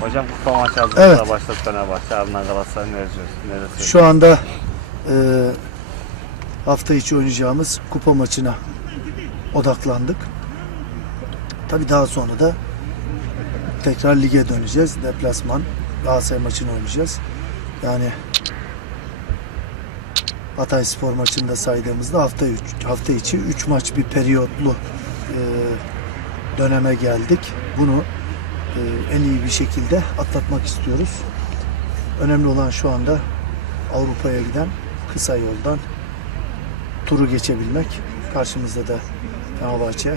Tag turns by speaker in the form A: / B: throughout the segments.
A: Hocam kupa maçı hazırlıkla
B: Evet.
A: başladı Fenerbahçe. Ardından Galatasaray neresi? neresi?
B: Şu anda e, hafta içi oynayacağımız kupa maçına odaklandık. Tabi daha sonra da tekrar lige döneceğiz. Deplasman Galatasaray maçını oynayacağız. Yani Hatay Spor maçında saydığımızda hafta üç, hafta içi 3 maç bir periyotlu e, döneme geldik. Bunu en iyi bir şekilde atlatmak istiyoruz. Önemli olan şu anda Avrupa'ya giden kısa yoldan turu geçebilmek. Karşımızda da Fenerbahçe e,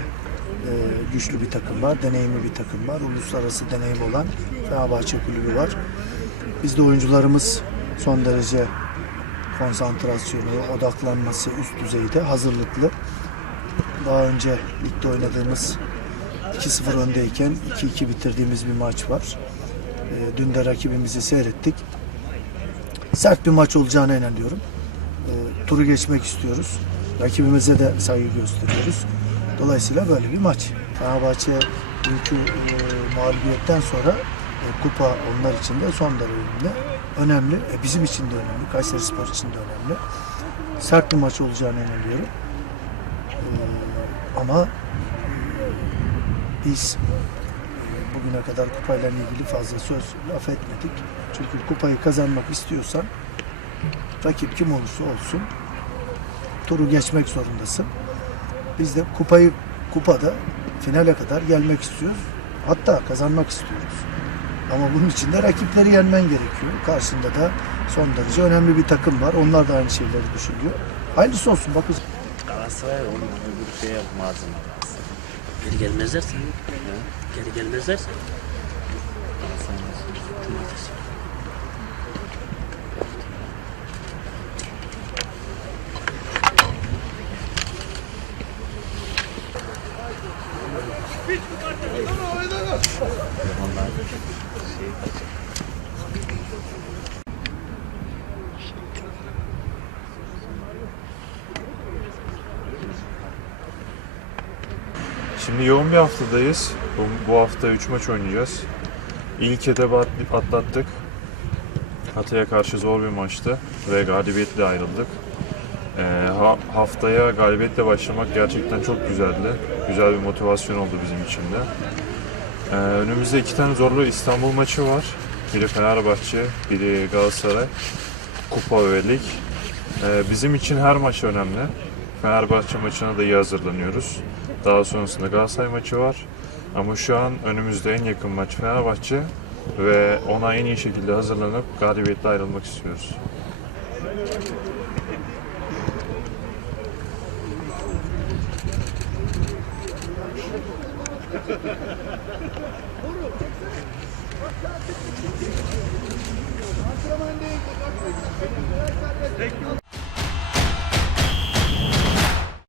B: güçlü bir takım var, deneyimli bir takım var. Uluslararası deneyim olan Fenerbahçe kulübü var. Biz de oyuncularımız son derece konsantrasyonu, odaklanması üst düzeyde, hazırlıklı. Daha önce ligde oynadığımız 2-0 öndeyken 2-2 bitirdiğimiz bir maç var. E, Dün de rakibimizi seyrettik sert bir maç olacağına inanıyorum. E, turu geçmek istiyoruz. Rakibimize de saygı gösteriyoruz. Dolayısıyla böyle bir maç. Fenerbahçe dünkü e, mağlubiyetten sonra e, kupa onlar için de son derece önemli. E, bizim için de önemli. Kayseri Spor için de önemli. Sert bir maç olacağına inanıyorum. E, ama biz e, bugüne kadar kupayla ilgili fazla söz laf etmedik. Çünkü kupayı kazanmak istiyorsan rakip kim olursa olsun turu geçmek zorundasın. Biz de kupayı kupada finale kadar gelmek istiyoruz. Hatta kazanmak istiyoruz. Ama bunun için de rakipleri yenmen gerekiyor. Karşında da son derece önemli bir takım var. Onlar da aynı şeyleri düşünüyor. Hayırlısı olsun bakacağız.
A: Galatasaray onun öbür şeye malzeme.
C: Geri gelmezlerse. Geri gelmezlerse. Cumartesi.
A: Onlar şey
D: Şimdi yoğun bir haftadayız. Bu, bu hafta 3 maç oynayacağız. İlk etabı at- atlattık. Hatay'a karşı zor bir maçtı ve galibiyetle ayrıldık. Ee, ha- haftaya galibiyetle başlamak gerçekten çok güzeldi. Güzel bir motivasyon oldu bizim için de. Ee, önümüzde iki tane zorlu İstanbul maçı var. Biri Fenerbahçe, biri Galatasaray. Kupa ve Lig. Ee, bizim için her maç önemli. Fenerbahçe maçına da iyi hazırlanıyoruz. Daha sonrasında Galatasaray maçı var. Ama şu an önümüzde en yakın maç Fenerbahçe ve ona en iyi şekilde hazırlanıp galibiyetle ayrılmak istiyoruz.